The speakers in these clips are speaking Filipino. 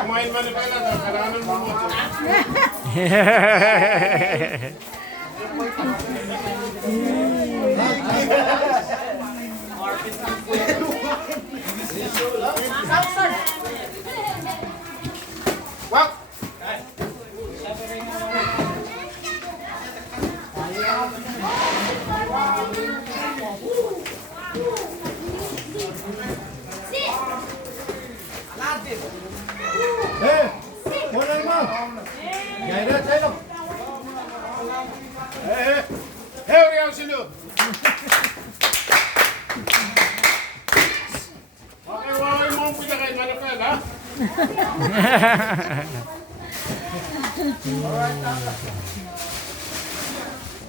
Kumain man ni pala, kailangan mo mo. Wak! Wala naman! Gaya na, tayo! Uriyaw silod! Okay, wala mo ang pita kayo malapal, ha?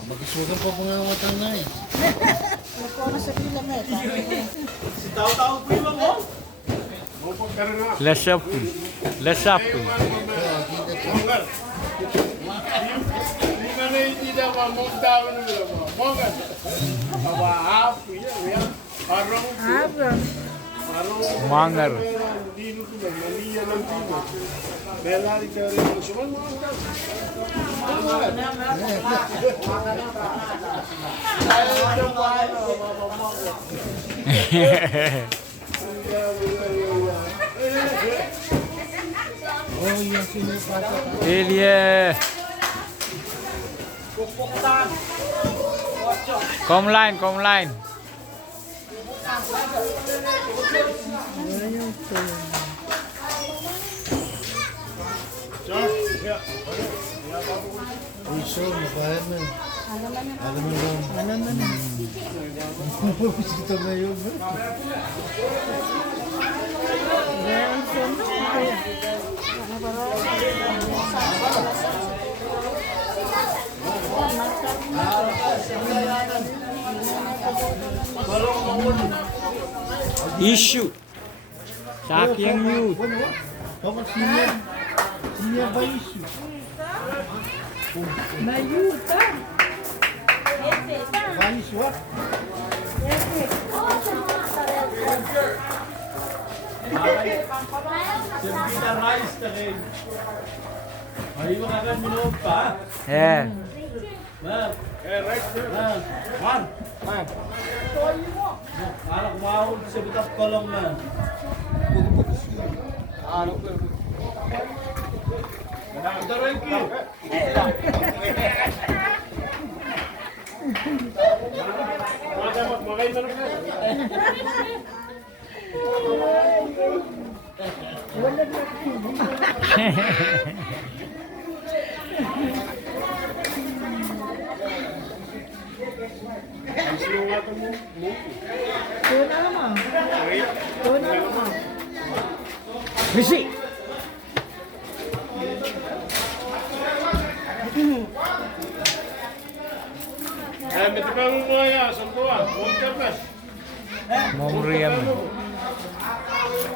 Mag-isugan pa mga matang na eh. Si tao-tao po yung mo? Lasap. Lasap. Monggal. Hindi ka na hindi daw mamong-daw nila mo. Monggal. Kawaap. Arong. Mangar. Dino ko ba? Maliya ng dino. Belari ka rin mo. Suman mo ang daw. Oh, yung sinipasa ka. Ilya. Comline, comline. Uy, so, napahal na. Alam mo lang. Alam mo na. Kita na yun. Issue. Sa akin yung Bakit senior? Senior ba issue? Mayuta. Ba issue what? Siyempre rice na rin. Ay, makakan minum pa. eh. Rice na. Man. Para kumahon sa bitap kolong na. Ano ko? Ito rin ki. Magay mo na. Tuna naman. Tuna naman. Misi. Eh, may tabang mo ya, santuwa. Monter na. Moriam.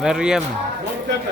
Meriam. Monter na.